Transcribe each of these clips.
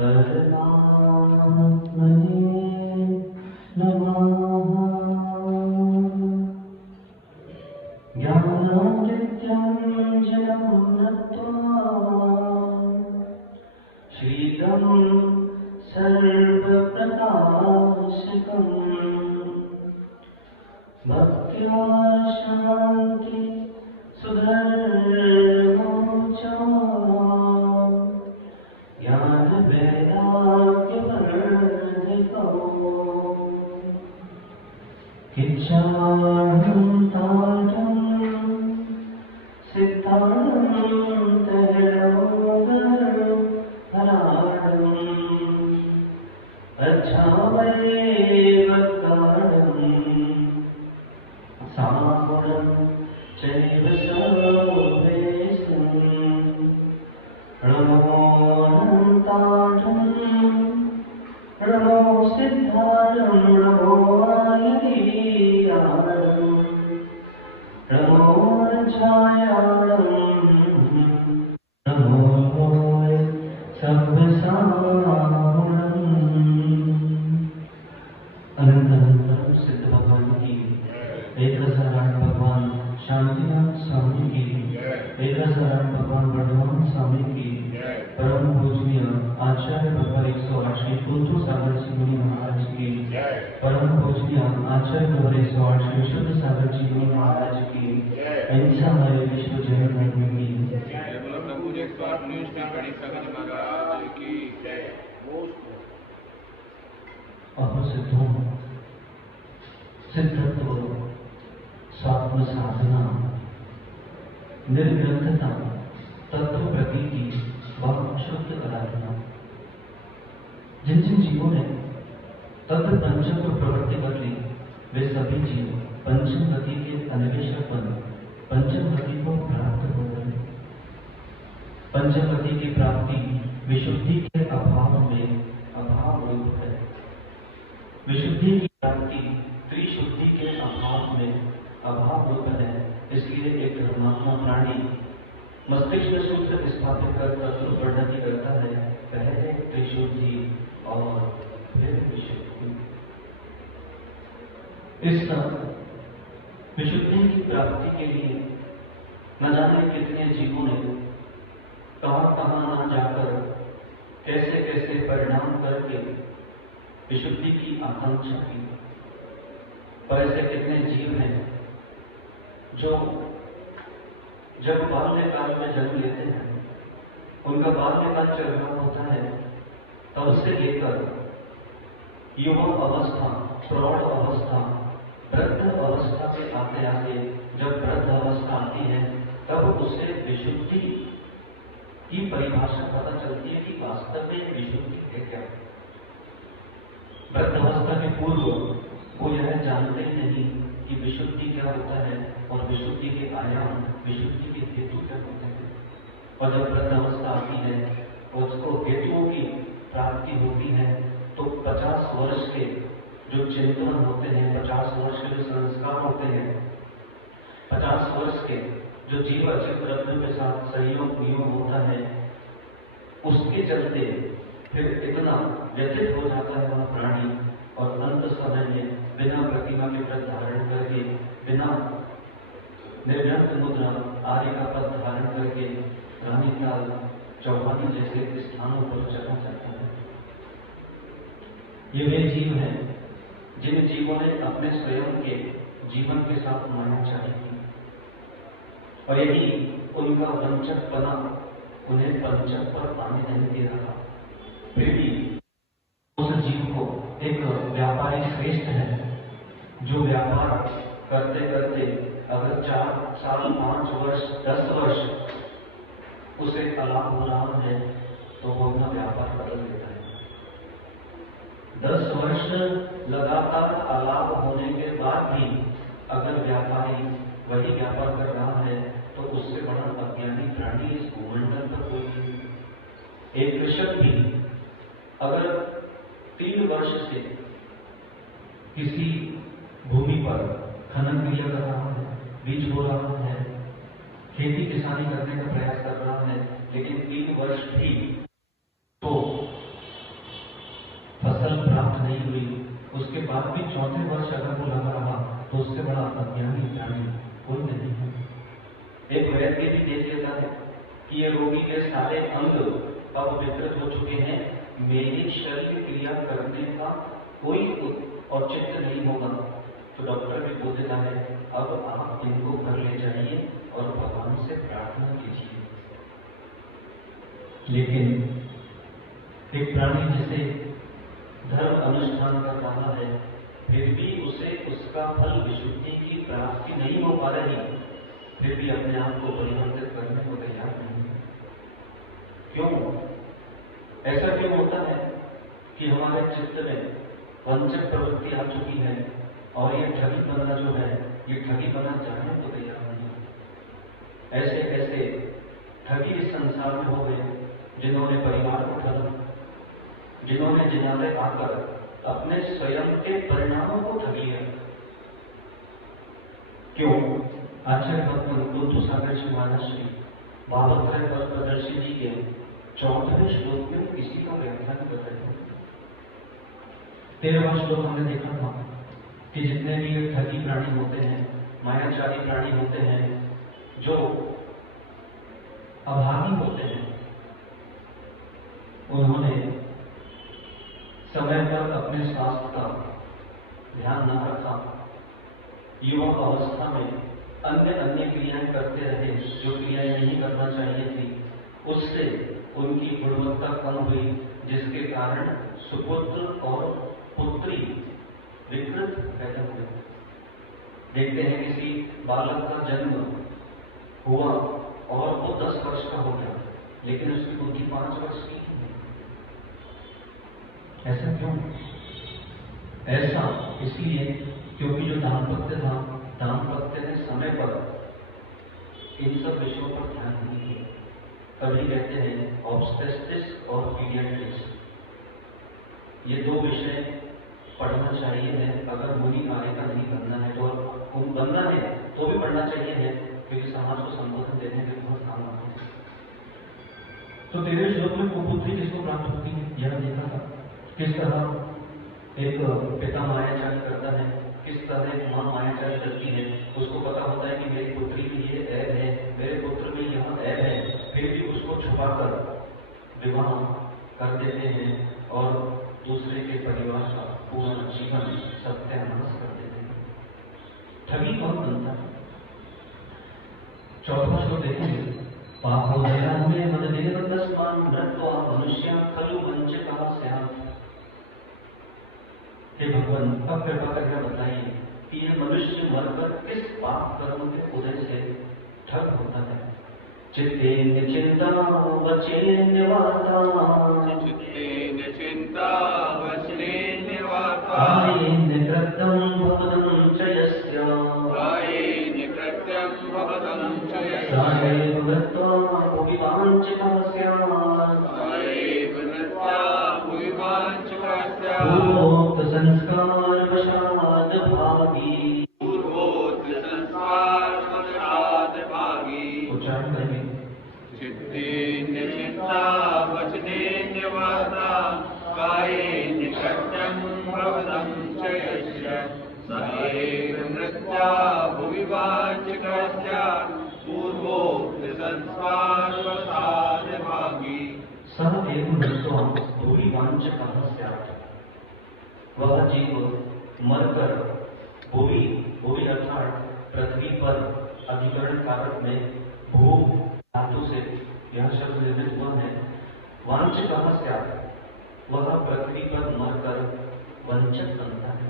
परमात्मने नमः। ज्ञानामृत्यञ्जनं शीतं सर्वप्रकाशकम् भक्त्या शान्ति सुधर्मोऽर्चा ज्ञानवैराग्यवर्धितो किच्चाहंतारं सिद्धान्तहराडम् अच्छावैव सागुणं चैव सर्वेषां नमोऽनन्ताढं नमो सिद्धाढं नमो आयतीयाढं नमो छायाढं नमो सर्वसागुणम्। अनंत सिद्ध भगवान की, एक रसारायण भगवान शांतिनाथ स्वामी की, एक रसारायण भगवान वर्धमान स्वामी की, परम पूजनीय आचार्य भगवान 108 श्री पुत्र सागर जी मुनि महाराज की, परम पूजनीय आचार्य भगवान 108 श्री शुद्ध सागर जी मुनि महाराज की, ऐसा हमारे विश्व जैन धर्म की प्रभु जी महाराज की जय। अहो सिद्धों, सिद्धत्व, स्वात्म साधना, निर्ग्रंथता, तत्व प्रतीति व शुद्ध आराधना, जिन जिन जीवों ने तत्व पंचम को प्रवृत्ति कर ली, वे सभी जीव पंचम गति के अन्वेषक बन पंचम गति को प्राप्त हो गए। पंचम गति की प्राप्ति विशुद्धि के अभाव में अभाव रूप है। विशुद्धि की प्राप्ति त्रिशुद्धि के अभाव में अभाव रूप है। इसलिए एक धर्मात्मा प्राणी मस्तिष्क सूत्र स्थापित कर तत्व वर्णन करता है, पहले त्रिशुद्धि और फिर विशुद्धि। इस विशुद्धि की प्राप्ति के लिए न जाने कितने जीवों ने कहां न जाकर कैसे कैसे परिणाम करके विशुद्धि की आकांक्षा की। पर ऐसे कितने जीव हैं जो जब बाल्यकाल में जन्म लेते हैं, उनका बाल्यकाल चल रहा होता है, तब से लेकर युवा अवस्था, प्रौढ़ अवस्था, वृद्ध अवस्था के आते आते जब वृद्ध अवस्था आती है, तब उसे विशुद्धि की परिभाषा पता चलती है कि वास्तव में विशुद्धि है क्या। वृद्धावस्था के पूर्व वो यह जानते ही नहीं कि विशुद्धि क्या होता है और विशुद्धि के आयाम, विशुद्धि के हेतु क्या होते हैं। और जब वृद्धावस्था आती है, उसको हेतुओं की प्राप्ति होती है, तो 50 वर्ष के जो चिंतन होते हैं, 50 वर्ष के जो संस्कार होते हैं, 50 वर्ष के जो जीवन चित्र के साथ सहयोग नियोग होता है, उसके चलते फिर इतना व्यथित हो जाता है वह प्राणी और अंत समय में बिना प्रतिमा के व्रत धारण करके, बिना निर्व्यक्त मुद्रा आर्य का पद धारण करके रानीताल चौहानी जैसे स्थानों पर चला जाता है। ये वे जीव हैं जिन जीवों ने अपने स्वयं के जीवन के साथ मायाचारी की और यही उनका वंचकपना उन्हें पंचक पर पानी नहीं दे रहा। फिर भी उस जीव को एक व्यापारी श्रेष्ठ है जो व्यापार करते करते अगर 4 साल, 5 वर्ष, 10 वर्ष उसे अलाप हो रहा है, तो वो अपना व्यापार बदल देता है। 10 वर्ष लगातार अलाप होने के बाद भी अगर व्यापारी वही व्यापार कर रहा है, तो उससे बड़ा अज्ञानी प्राणी इस भूमंडल पर कोई नहीं। एक कृषक भी अगर 3 वर्ष से किसी भूमि पर खनन क्रिया कर रहा है, बीज बो रहा है, खेती किसानी करने का प्रयास कर रहा है, लेकिन 3 वर्ष भी तो उसके बाद भी 4थे वर्ष अगर वो लगा रहा तो उससे बड़ा अज्ञानी प्राणी कोई नहीं है। एक वैद्य भी देख लेता है कि ये रोगी के सारे अंग अब विकृत हो चुके हैं, मेरी शल्य क्रिया करने का कोई औचित्य नहीं होगा, तो डॉक्टर भी बोल देता है अब आप इनको घर ले जाइए और भगवान से प्रार्थना कीजिए। लेकिन एक प्राणी जिसे धर्म अनुष्ठान कर रहा है, फिर भी उसे उसका फल विशुद्धि की प्राप्ति नहीं हो पा रही, फिर भी अपने आप को परिवर्तित करने को तैयार नहीं। क्यों? ऐसा क्यों होता है कि हमारे चित्त में वंचक प्रवृत्ति आ चुकी है और ये ठगीपना जो है, ये ठगीपना जाने को तैयार नहीं। ऐसे ऐसे ठगी इस संसार में हो गए जिन्होंने परिवार को ठगा, जिन्होंने जिनाले आकर अपने स्वयं के परिणामों को ठग लिया। क्यों? आचार्य भगवान बुद्ध सागर जी महाराज श्री भावत्रय पर प्रदर्शी जी के 4वें श्लोक में किसी का व्याख्यान कर रहे हैं। 13वां श्लोक हमने देखा था कि जितने भी ठगी प्राणी होते हैं, मायाचारी प्राणी होते हैं, जो अभागी होते हैं, उन्होंने समय पर अपने स्वास्थ्य का ध्यान न रखा, युवा अवस्था में अन्य क्रियाएं करते रहे जो क्रियाएं नहीं करना चाहिए थी, उससे उनकी गुणवत्ता कम हुई, जिसके कारण सुपुत्र और पुत्री विकृत पैदा हुए। देखते हैं किसी बालक का जन्म हुआ और वो 10 वर्ष का हो गया, लेकिन उसकी बुद्धि 5 वर्ष की थी। ऐसा क्यों? ऐसा इसलिए क्योंकि जो दाम्पत्य था, दाम्पत्य ने समय पर इन सब विषयों पर ध्यान नहीं दिया। कभी कहते हैं ऑब्स्टेट्रिक्स और पीडियाट्रिक्स, ये 2 विषय पढ़ना चाहिए है। अगर मुनि आगे का नहीं बनना है तो बनना है तो भी पढ़ना चाहिए है, क्योंकि समाज को संबोधन देने के बहुत काम आते हैं। तो 13वें श्लोक में कुपुत्री किसको प्राप्त होती है यह देखा था। किस तरह एक पिता मायाचारी करता है, किस तरह एक मां मायाचारी करती है। उसको पता होता है कि मेरी पुत्री में ये ऐब है, मेरे पुत्र में यह ऐब है, फिर भी उसको छुपाकर विवाह कर देते हैं और दूसरे के परिवार का पूर्ण जीवन सत्यानाश कर देते हैं। ठगी कौन बनता है? 4वां श्लोक देखेंगे। पापोदया में मददेव तस्मान् मृत्वा मनुष्य खलु वंचकः स्यात्। हे भगवान, अब कृपा करके बताइए कि ये मनुष्य मरकर किस पाप कर्म के उदय से ठग होता है। चित्तेन चिंता वचेन वार्ता, चित्तेन चिंता वचनेन वार्ता, कायेन कृतं भवनं च यस्य, कायेन कृतं भवनं च यस्य, सायैव मृत्वा भुविवाञ्छितः स्यात्, सायैव मृत्वा भुविवाञ्छितः स्यात्, पूर्वोक्त संस्कारवशात् भागी। पूर्वोक्त संस्कारवशात् भागी। उच्चारण करेंगे। चित्तेन चिंता वचनेन वार्ता, कायेन कृतं भवनं च यस्य, सायैव मृत्वा भुविवाञ्छितः स्यात्, पूर्वोक्त संस्कारवशात् भागी। सः एव मृत्वा भुविवाञ्छितः स्यात्। वह जीव मरकर भूमि अर्थात पृथ्वी पर अधिकरण कारक में भू धातु से यह शब्द निर्मित हुआ है। वांछितः स्यात्, वह पृथ्वी पर मरकर वंचक बनता है।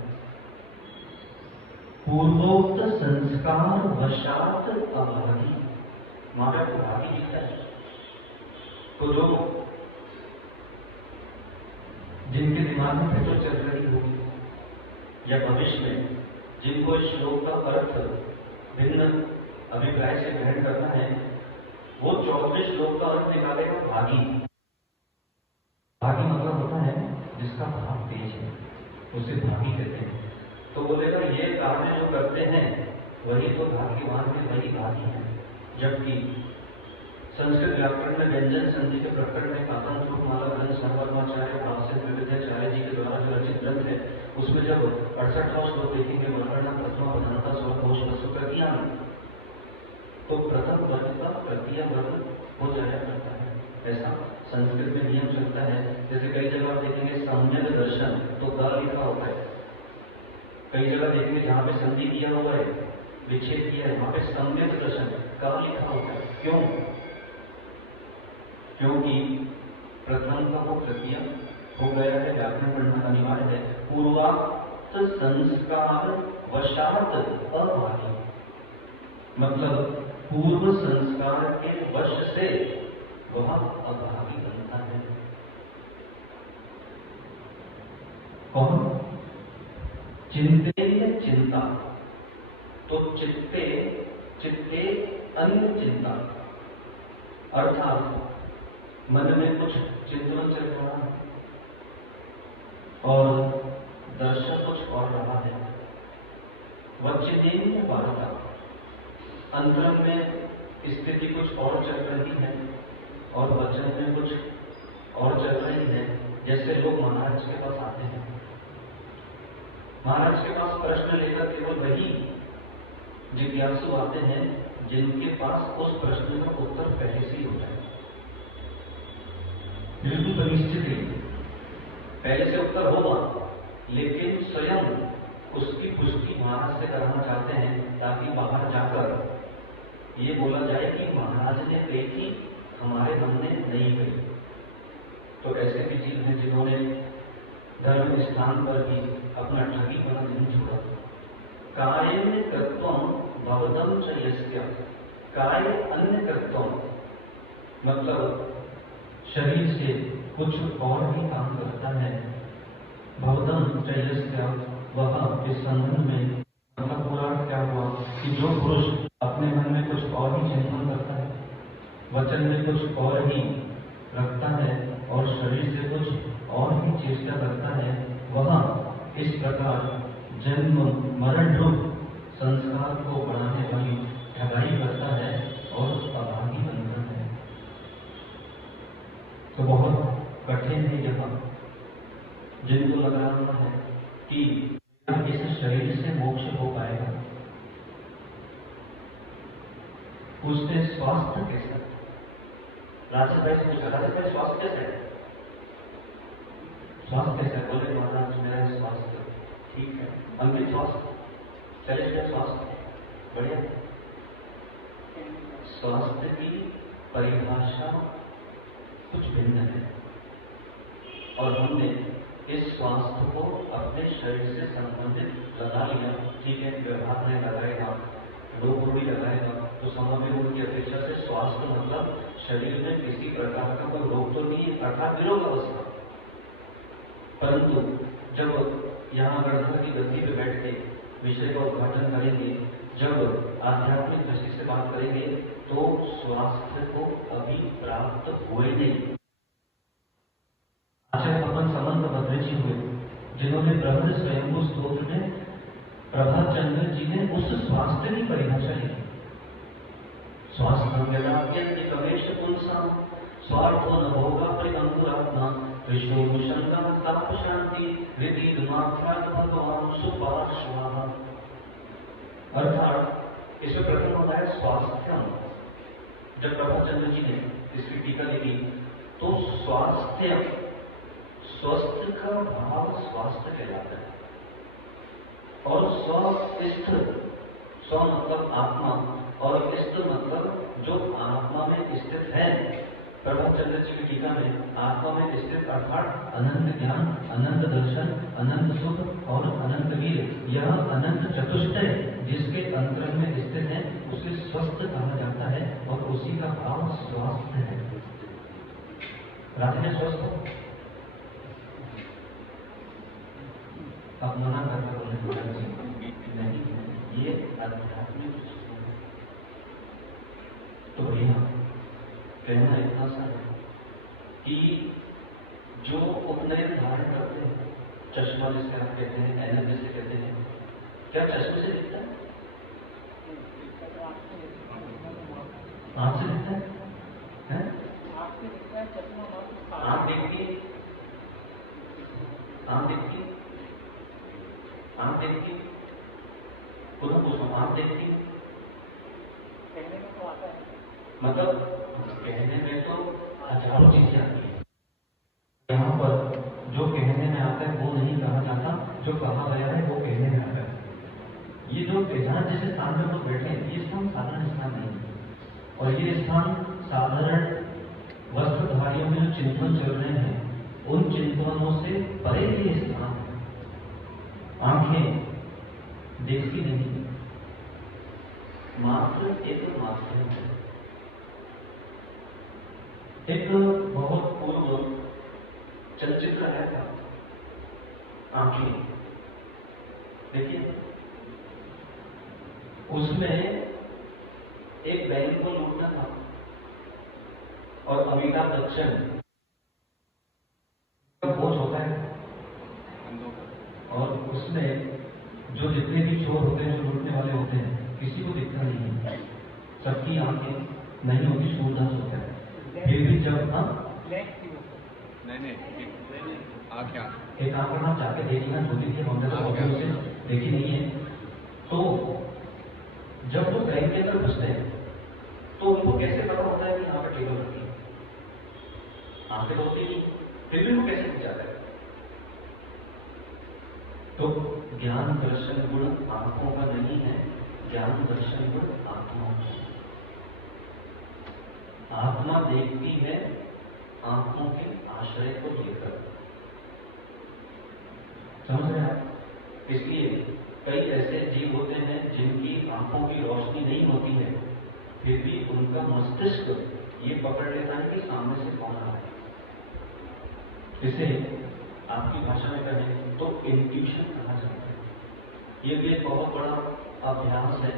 पूर्वोक्त संस्कार वशात अभागी, मारा को भागी दिखता है। तो जो जिनके दिमाग में फोटो चल रही होगी या भविष्य में जिनको इस श्लोक का अर्थ भिन्न अभिप्राय से ग्रहण करना है, वो 14वें श्लोक का अर्थ निकालेगा भागी। भागी मतलब होता है जिसका भाग तेज है, उसे भागी कहते हैं। तो बोलेगा ये कार्य जो करते हैं वही तो भाग्यवान है, वही भागी है। जबकि संस्कृत व्याकरण में व्यंजन संधि के प्रकरण में कातन रूपमाला ग्रंथ सर्ववर्माचार्य भावसेन विविधाचार्य जी के द्वारा जो रचित ग्रंथ है, उसमें जब 68वां श्लोक देखेंगे, वर्णना प्रथमा प्रधानता स्वघोष वसु प्रक्रिया। तो प्रथम वर्ग का तृतीय वर्ग हो जाया करता है, ऐसा संस्कृत में नियम चलता है। जैसे कई जगह आप देखेंगे सम्यक दर्शन, तो ग लिखा होता है। कई जगह देखेंगे जहां पे संधि किया हुआ है, विच्छेद किया है, वहां पे सम्यक दर्शन क लिखा होता है। क्यों? क्योंकि प्रथम का वो तृतीय हो गया है, व्याकरण पढ़ना अनिवार्य है। पूर्वार्थ संस्कार वशात अभागी, मतलब पूर्व संस्कार के वश से वह अभागी बनता है। और चिंते चिंता, तो चित्ते चित्ते अन्य चिंता, अर्थात मन में कुछ चिंतन चल रहा है और दर्शन कुछ और रहा है। वच्चिदेन वार्ता, अंतरंग में स्थिति कुछ और चल रही है और वचन में कुछ और चल रही है। जैसे लोग महाराज के पास आते हैं, महाराज के पास प्रश्न लेकर केवल वही जिज्ञासु आते हैं जिनके पास उस प्रश्न का उत्तर पहले से ही होता है। बिल्कुल परिस्थिति पहले से उत्तर होगा, लेकिन स्वयं उसकी पुष्टि महाराज से कराना चाहते हैं ताकि बाहर जाकर ये बोला जाए कि महाराज ने कही थी, हमारे मन ने नहीं कही। तो ऐसे भी जीव हैं जिन्होंने धर्म स्थान पर भी अपना ठगीपना नहीं छोड़ा। कायेन कर्तव्यम भवदम च यस्य, काय अन्य कर्तव्यम, मतलब शरीर से कुछ और भी काम करता है। भवदम च यस्य, वह इस संबंध में मतलब पूरा क्या हुआ कि जो पुरुष अपने मन में कुछ और ही चिंतन करता है, वचन में कुछ और ही रखता है और शरीर से कुछ और ही चेष्टा करता है, वह इस प्रकार जन्म मरण रूप संस्कार को बढ़ाने वाली ठगाई करता है और अभागी बनता है। तो बहुत कठिन है यह, जिनको लग रहा है कि इस शरीर से मोक्ष हो पाएगा। उसने स्वास्थ्य कैसा, राजा भाई से पूछा, राजा भाई स्वास्थ्य कैसा है? स्वास्थ्य कैसा है? बोले महाराज मेरा स्वास्थ्य ठीक है। अंकित स्वास्थ्य, चलिए स्वास्थ्य बढ़िया। स्वास्थ्य की परिभाषा कुछ भिन्न है और हमने इस स्वास्थ्य को अपने शरीर से संबंधित लगा लिया। ठीक है, व्यवहार में लगाएगा, रोग भी लगाएगा, तो समग्र रोग की अपेक्षा से स्वास्थ्य मतलब शरीर में किसी प्रकार का कोई रोग तो नहीं है, अर्थात निरोग अवस्था। परंतु जब यहाँ गणधर की गद्दी पे बैठ के विषय का उद्घाटन करेंगे, जब आध्यात्मिक दृष्टि से बात करेंगे, तो स्वास्थ्य को अभी प्राप्त हुए नहीं। आचार्य अपन समंत भद्र जी हुए, जिन्होंने ब्रह्म स्वयंभू स्तोत्र में प्रभात चंद्र जी ने उस स्वास्थ्य की परिभाषा लिखी। स्वास्थ्य गणेश पुंसा स्वार्थो न भोगा परिअंकुरात्मा विष्णुशंका ताप शांति विधि मात्रा भगवान सुपार्श्वा। अर्थात इसमें प्रथम होता है स्वास्थ्य। जब प्रभात चंद्र जी ने इसकी टीका लिखी तो स्वास्थ्य, स्वस्थ का भाव स्वास्थ्य कहलाता है और स्वस्थ, स्व मतलब आत्मा और स्थ मतलब जो आत्मा में स्थित है। प्रभात चंद्र जी की टीका में आत्मा में स्थित अर्थात अनंत ज्ञान, अनंत दर्शन, अनंत सुख और अनंत वीर, यह अनंत चतुष्टय जिसके अंतरंग में स्थित है उसे स्वस्थ कहा जाता है और उसी का भाव स्वास्थ्य है। राधे ने स्वस्थ हो, अब मना करना नहीं, ये आध्यात्मिक। तो भैया कहना इतना सा है कि जो उपनयन धारण करते हैं, चश्मा जिसे आप कहते हैं, ऐनक जिसे कहते हैं, क्या चश्मे से दिखता है? आंख से दिखता है? आंख देखती है, आंख देखती है। आंख देखती है? खुद पूछो, आंख देखती है? कहने में तो आता है, मतलब कहने में तो हजारों चीजें आती है। यहाँ पर जो कहने में आता है वो नहीं कहा जाता, जो कहा गया है वो कहने में आता है। ये जो जहाँ जैसे स्थान में लोग बैठे हैं, ये स्थान साधारण स्थान नहीं है। और ये स्थान साधारण वस्त्रधारियों में जो चिंतन चल रहे हैं, उन चिंतनों से परे ये स्थान है। आंखें देखती नहीं, मात्र एक माध्यम है। एक बहुत पूर्व चलचित्र आया था, आंखें, देखिए उसमें एक बैंक को लूटना था और अमिताभ बच्चन का कोच होता है और उसमें जो जितने भी चोर होते हैं, जो लूटने वाले होते हैं, किसी को दिखता नहीं है, सबकी आंखें नहीं होती, सूरदास होता है। फिर भी जब नहीं एक काम करना, जाके देखना, छोटी थी हमने तो उसे देखी नहीं है। तो जब वो बैंक के अंदर घुसते हैं तो उनको कैसे पता होता है कि यहाँ पर टेबल रखी है? आंखें तो होती नहीं, फिर भी वो कैसे दिख जाता है? तो ज्ञान दर्शन गुण आंखों का नहीं है, ज्ञान दर्शन गुण आत्मा का। आत्मा देखती है आंखों के आश्रय को लेकर, समझ रहे हैं? इसलिए कई ऐसे जीव होते हैं जिनकी आंखों की रोशनी नहीं होती है, फिर भी उनका मस्तिष्क ये पकड़ लेता है कि सामने से कौन आ रहा है। इसे आपकी भाषा में कहें तो इंट्यूशन कहा जाता है। ये भी एक बहुत बड़ा अभ्यास है।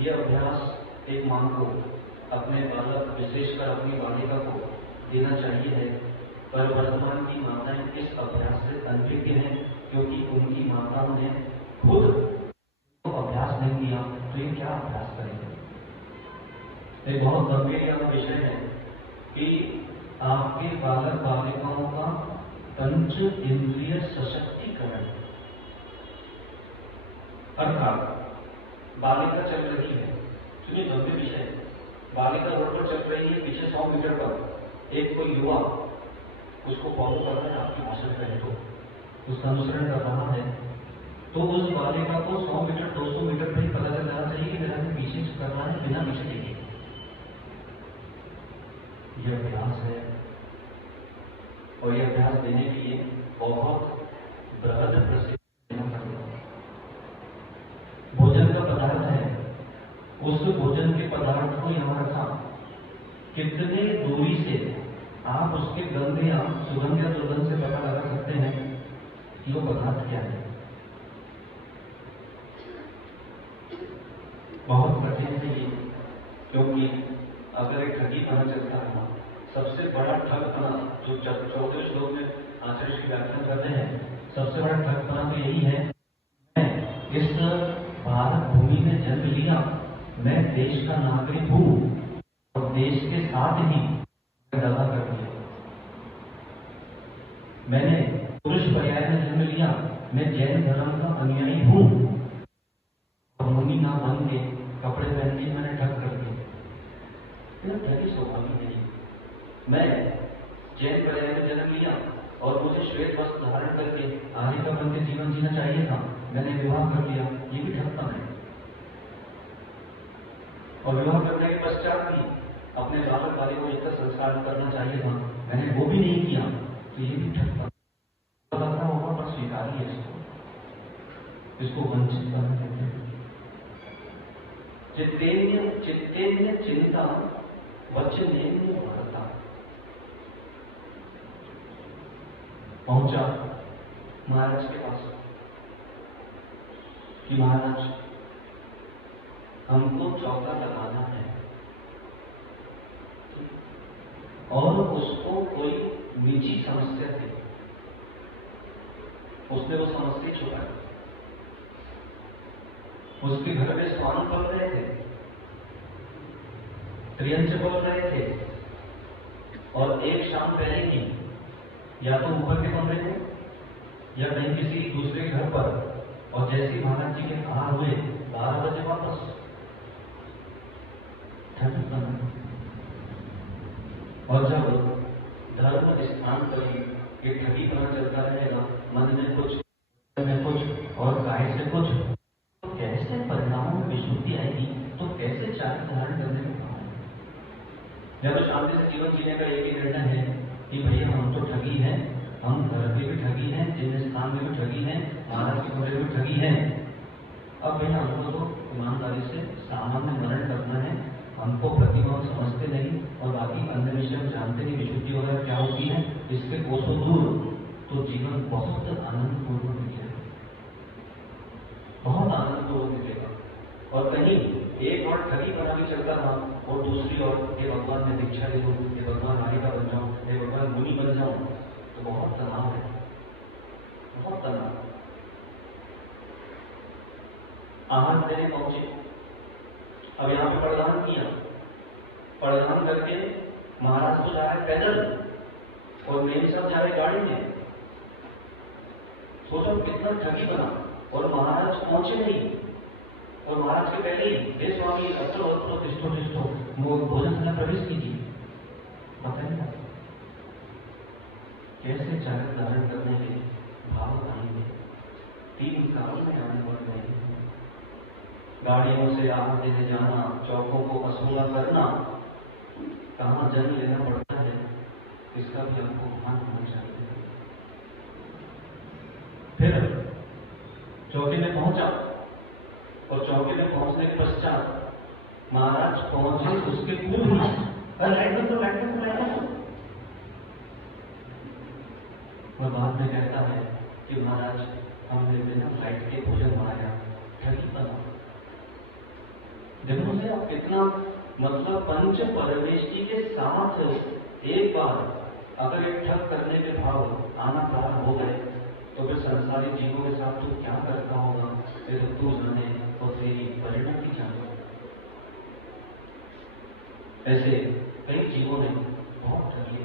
ये अभ्यास एक मां को, अपने बालक, विशेषकर अपनी बालिका को देना चाहिए है, पर वर्तमान की माताएं इस अभ्यास से अनभिज्ञ हैं, क्योंकि उनकी माताओं ने खुद तो अभ्यास नहीं किया, तो ये क्या अभ्यास करेंगे? एक बहुत गंभीर विषय है कि आपके बालक बालिकाओं का पंच इंद्रिय सशक्तिकरण, अर्थात बालिका चल रही है, सुनिए गंभीर विषय, बालिका रोड पर चल रही है, पीछे 100 मीटर पर एक कोई युवा उसको फॉलो कर रहा है, आपकी भाषा में कहे तो उसका अनुसरण कर रहा है, तो उस बालिका को 100 मीटर 200 मीटर पर ही पता चल जाना चाहिए कि मेरा पीछे कर रहा है, बिना पीछे देखे। यह अभ्यास है और यह अभ्यास देने के लिए बहुत बृहद प्रशिक्षण करना। भोजन का पदार्थ है, उस भोजन के पदार्थ को यहाँ रखा, कितने दूरी से आप उसके गंध या सुगंध या दुर्गंध से पता लगा सकते हैं कि वो पदार्थ क्या है? बहुत कठिन है ये, क्योंकि अगर एक ठगी पता चलता है, सबसे बड़ा ठगपना जो 14 श्लोक में आचार्य की व्याख्या करते हैं, सबसे बड़ा ठगपना तो यही है, मैं इस भारत भूमि में जन्म लिया, मैं देश का नागरिक हूं और देश के साथ ही दावा कर दिया, मैंने पुरुष पर्याय में जन्म लिया, मैं जैन धर्म का अनुयायी हूं और मुनि ना बन के कपड़े पहन के मैंने ठग कर दिया। ठगी स्वाभाविक नहीं। मैं जैन पर्याय में जन्म लिया और मुझे श्वेत वस्त्र धारण करके आर्य का बन के जीवन जीना चाहिए था, मैंने विवाह कर लिया, ये भी ठगपन है। और विवाह करने के पश्चात भी अपने बालक वाले को इतना संस्कार करना चाहिए था, मैंने वो भी नहीं किया, तो ये भी ठगपन होगा, पर स्वीकारिए इसको वंचित करना कहते हैं। चित्तेन्य चिंता वचनेन्य वार्ता। पहुंचा महाराज के पास कि महाराज हमको चौका लगाना है, और उसको कोई निजी समस्या थी, उसने वो समस्या छुपाई। उसके घर में स्वान बोल रहे थे, त्रियंच बोल रहे थे, और एक शाम पहले ही या तो ऊपर के कमरे में या कहीं किसी दूसरे घर पर और जैसे ही महाराज जी के आहार हुए 12 बजे वापस ठंड बना। और जब धर्म स्थान पर ये ठगी बना चलता रहेगा, मन में कुछ और काय से कुछ, तो कैसे परिणामों में विशुद्धि आएगी? तो कैसे चारित्र धारण करने में भाव? जब शांति से जीवन जीने का एक ही निर्णय है कि भैया हम तो ठगी हैं, हम घर पे भी ठगी हैं, जिन स्थान में भी ठगी हैं, महाराज के कमरे में ठगी हैं। अब भैया हमको तो ईमानदारी से सामान्य मरण करना है, हमको प्रतिमा समझते नहीं और बाकी अन्य विषय जानते नहीं, विशुद्धि वगैरह क्या होती है, इसके कोसों दूर, तो जीवन बहुत आनंदपूर्वक दिखेगा, बहुत आनंदपूर्वक दिखेगा। और कहीं एक और ठगी बना भी चलता रहा और दूसरी ओर हे भगवान ने दीक्षा ले लूं, हे भगवान राधिका बन जाऊं, हे भगवान मुनि बन जाऊं, तो बहुत तनाव है, बहुत तनाव। आहार देने पहुंचे, अब यहाँ पे प्रदान किया, प्रदान करके महाराज तो जा रहे पैदल और मेरे साथ जा रहे गाड़ी में। सोचो कितना ठगी बना, और महाराज पहुंचे नहीं, और महाराज के पहले ही हे स्वामी अत्रो तिष्ठो भोजनशाला प्रवेश कीजिए। पता नहीं कैसे चारित्र धारण करने के भाव आएंगे, 3 काल में आने बढ़ गए। गाड़ियों से आहार देने जाना, चौकों को वसूला करना, कहाँ जन्म लेना पड़ता है, इसका भी आपको भान होना चाहिए। फिर चौकी में पहुंचा, और चौकी में पहुंचने के पश्चात महाराज पहुंचे उसके पूर्व ही लाइट तो और बाद में कहता है कि महाराज हमने बिना लाइट के भोजन बनाया, ठगी बना। देखो से आप कितना, मतलब पंच परमेष्टि के साथ एक बार अगर एक ठग करने के भाव आना प्रारंभ हो गए, तो फिर संसारी जीवों के साथ तू क्या करता होगा, फिर तू जाने और तेरी परिणति जाने। ऐसे कई जीवों ने बहुत ठगी।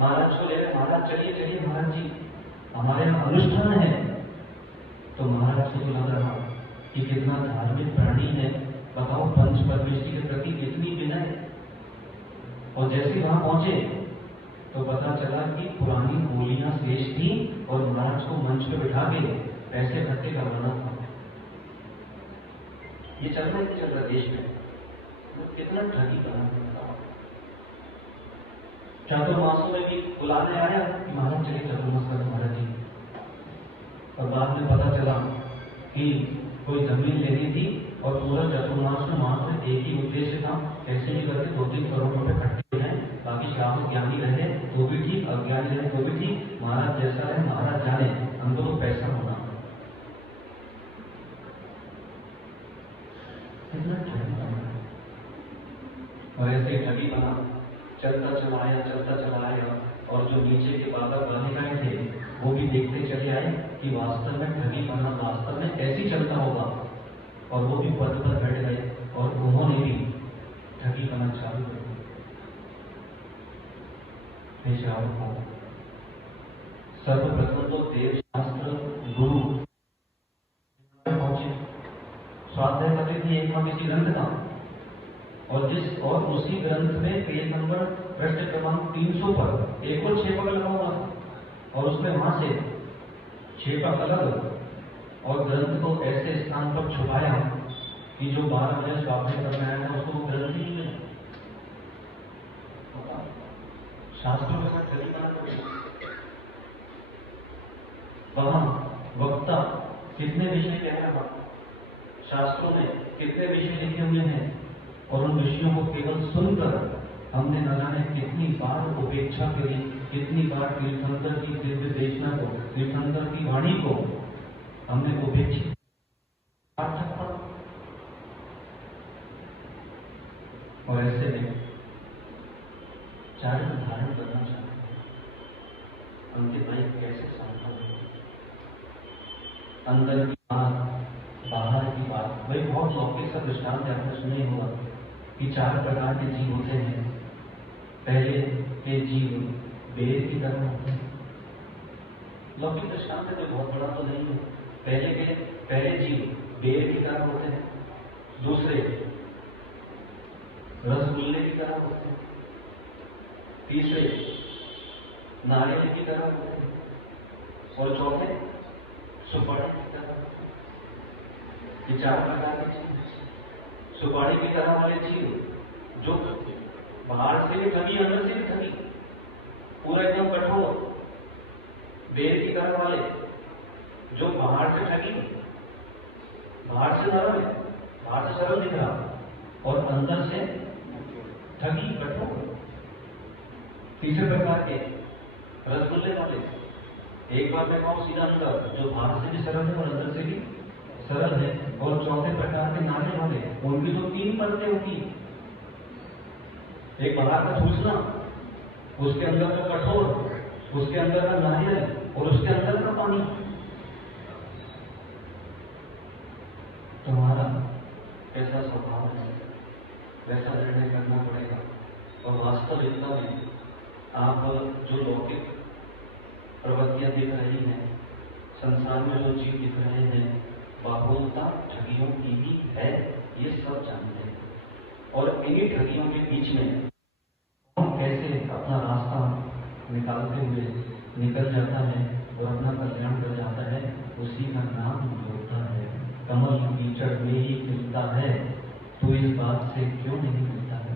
महाराज को ले रहे, महाराज चलिए चलिए महाराज जी हमारे यहाँ अनुष्ठान है। तो महाराज को लग रहा कि कितना धार्मिक प्राणी है, बताओ पंच परमेष्टि के प्रति कितनी विनय। और जैसे वहां पहुंचे तो पता चला कि पुरानी बोलियां शेष थी और महाराज को मंच पे बिठा के पैसे इकट्ठे करवाना था। ये चल रहा है, चल रहा देश में, कितना ठगी करना। चातुर्मासों में भी बुलाने आया कि महाराज चलिए चातुर्मास कर महाराज जी, और बाद में पता चला कि कोई जमीन लेनी थी और पूरा चतुर्मास में मात्र एक ही उद्देश्य था, ऐसे ही करके 2-3 करोड़ रुपए इकट्ठे हैं, बाकी शाम ज्ञानी रहे तो भी ठीक, अज्ञानी रहे तो भी ठीक, महाराज जैसा है महाराज जाने, हमको तो पैसा होना। और ऐसे ठगी बना, चलता चला आया, और जो नीचे के बाबा बालिकाएं थे वो भी देखते चले आए कि वास्तव में ठगी बना वास्तव में कैसे चलता होगा, और वो भी पद पर बैठ गए और उन्होंने भी ठगी बना चालू कर दिया। सर्वप्रथम तो देव शास्त्र गुरु पहुंचे, स्वाध्याय करते थे एक किसी ग्रंथ का, और उसी ग्रंथ में पेज नंबर पृष्ठ क्रमांक 300 पर एक और 6 पग लगा हुआ, और उसमें वहां से 6 पग अलग, और ग्रंथ को ऐसे स्थान पर छुपाया कि जो 12 बजे स्वाध्याय करने आया था उसको ग्रंथ ही नहीं। शास्त्रों के साथ वहां वक्ता कितने विषय कह रहा, शास्त्रों में कितने विषय लिखे हुए हैं, और उन विषयों को केवल सुनकर हमने न जाने कितनी बार उपेक्षा करी, कितनी बार तीर्थंकर की दिव्य देशना को, तीर्थंकर की वाणी को हमने उपेक्षित। और ऐसे में चारित्र धारण करना चाहते हैं, उनके लाइफ कैसे संभव है, अंदर की बात बाहर की बात। वही बहुत लौकिक सा दृष्टांत आपने सुने होगा कि 4 प्रकार के जीव होते हैं। पहले के जीव बेर की तरह होते हैं, लौकिक दृष्टांत है, कोई बहुत बड़ा तो नहीं है, पहले जीव बेर की तरह होते हैं, दूसरे रसगुल्ले की तरह होते हैं, तीसरे नारियल की तरह होते हैं और चौथे सुपारी की तरह होते हैं। ये 4 प्रकार के जीव। सुपारी की तरह वाले जीव जो बाहर से भी ठगी, अंदर से भी ठगी, पूरा एकदम कठोर। बेर की तरह वाले जो बाहर से ठगी, बाहर से नरम है, बाहर से सरल दिख रहा और अंदर से ठगी कठोर। तीसरे प्रकार के रसगुल्ले वाले, एक बार में खाओ सीधा अंदर, जो बाहर से भी सरल है और अंदर से भी सरल है। और चौथे प्रकार के नारियल वाले, उनकी तो 3 परतें होती, एक बाहर का ठूसना, उसके अंदर का कठोर, उसके अंदर का नारियल और उसके अंदर का पानी। तुम्हारा कैसा स्वभाव है वैसा निर्णय करना पड़ेगा। और वास्तविकता में आप जो लौकिक प्रवृत्तियां दिख रही हैं, संसार में जो चीज दिख रहे हैं, बहुलता ठगियों की ही है, ये सब जानते हैं। और इन्हीं ठगियों के बीच में कैसे अपना रास्ता निकालते हुए निकल जाता है और अपना कल्याण कर जाता है, उसी का नाम योद्धा है। कमल कीचड़ में ही मिलता है, तो इस बात से क्यों नहीं मिलता है?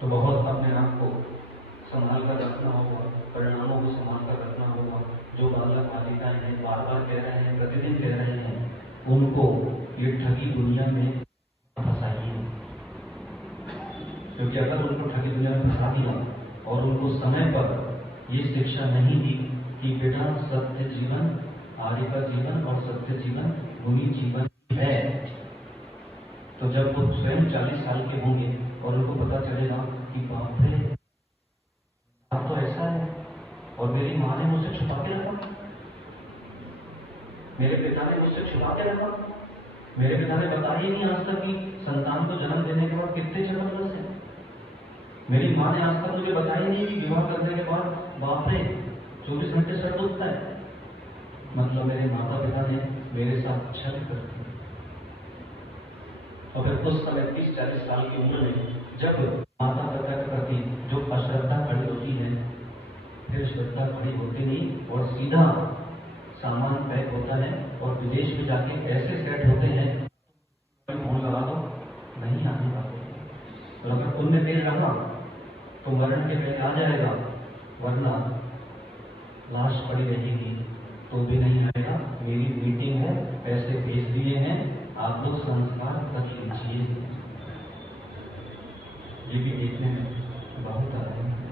तो बहुत अपने आप को संभाल कर रखना होगा, परिणामों को संभाल कर रखना होगा। जो बालक बालिकाएं हैं, बार बार कह रहे हैं, प्रतिदिन कह रहे हैं, उनको ये ठगी दुनिया में फंसाइए। क्योंकि अगर उनको ठगी दुनिया में फंसा दिया और उनको समय पर ये शिक्षा नहीं दी कि बेटा सत्य जीवन, आर्य का जीवन और सत्य जीवन वही जीवन है, तो जब वो स्वयं 40 साल के होंगे और उनको पता चलेगा कि बाप रे अब तो ऐसा है, और मेरी माँ ने मुझसे छुपा के रखा, मेरे पिता ने मुझसे छुपा के रखा, मेरे पिता ने बताया ही नहीं आज तक कि संतान को जन्म देने के बाद कितने जबरदस्त है। मेरी माँ ने आज तक मुझे बताया नहीं कि विवाह करने के बाद बाप रे 24 घंटे सर दुखता है। मतलब मेरे माता पिता ने मेरे साथ छल कर दिया। और फिर उस समय 30-40 साल की उम्र में जब माता पिता के प्रति जो अश्रद्धा खड़ी होती है, फिर श्रद्धा खड़ी होती नहीं और सीधा सामान पैक होता है और विदेश में जाके ऐसे सेट होते हैं, फोन लगा दो नहीं आने वाले। और अगर पुण्य तेज रहा तो मरण के पहले आ जाएगा, वरना लाश पड़ी रहेगी तो भी नहीं आएगा। मेरी मीटिंग है, पैसे भेज दिए हैं, आप लोग संस्कार कर लीजिए। ये भी देखने में बहुत आ रहे हैं।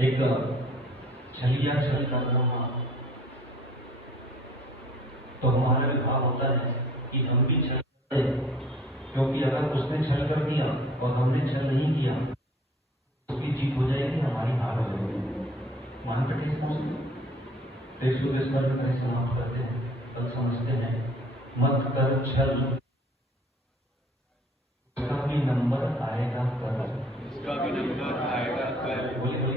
एक छलिया छल कर रहा तो हमारा भी भाव होता है कि हम भी छल करें, क्योंकि अगर उसने छल कर दिया और हमने छल नहीं किया, उसकी जीत हो जाएगी, हमारी हार हो जाएगी। मान बैठे समाप्त करते हैं, कल समझते हैं। मत कर छल, उसका भी नंबर आएगा कल, उसका भी नंबर आएगा कल। बोलिए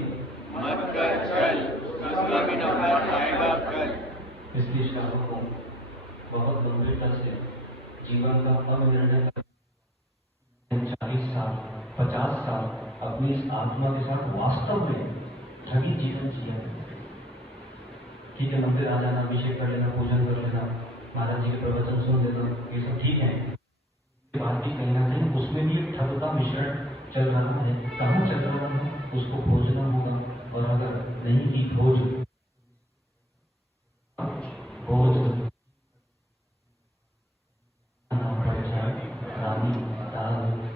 मत कर छल, उसका भी नंबर आएगा कल। इसलिए शाहों को बहुत गंभीरता से जीवन का अब निर्णय 40 साल 50 साल अपनी इस आत्मा के साथ वास्तव में ठगी जीवन जिया। ठीक है, मंदिर आ जाना, अभिषेक कर लेना, पूजन कर लेना, महाराज जी के प्रवचन सुन लेना, ये सब ठीक है। बात भी कहीं ना कहीं उसमें भी एक ठग का मिश्रण चल रहा है। कहाँ चल रहा है उसको खोजना होगा। और अगर नहीं की खोज रानी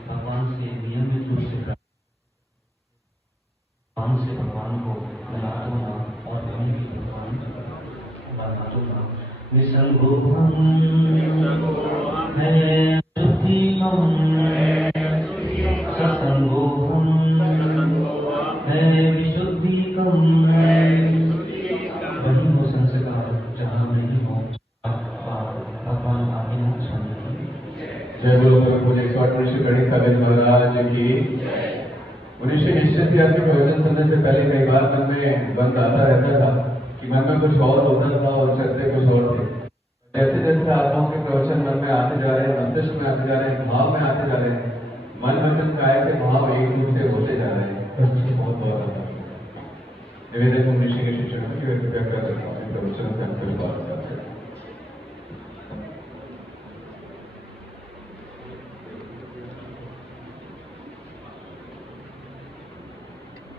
भगवान से नियमित रूप से भगवान को बना दो ना, और हमें भी भगवान बना दो ना। निसंगोहम है शुद्धिकम, ससंगोहम है विशुद्धिकम। वही हो संस्कार जहाँ नहीं हो भगवान आगे ना चाहिए। जय बोलो प्रभु 108 श्री गणेश महाराज की। मनुष्य निश्चित ही आपके प्रवचन सुनने से पहले कई बार मन में बंद आता रहता था कि मन में कुछ और होता था और चलते कुछ और थे। जैसे जैसे आत्माओं के प्रवचन मन में आते जा रहे हैं, मस्तिष्क में आते जा रहे हैं, भाव में आते जा रहे हैं, मन वचन काया के भाव एक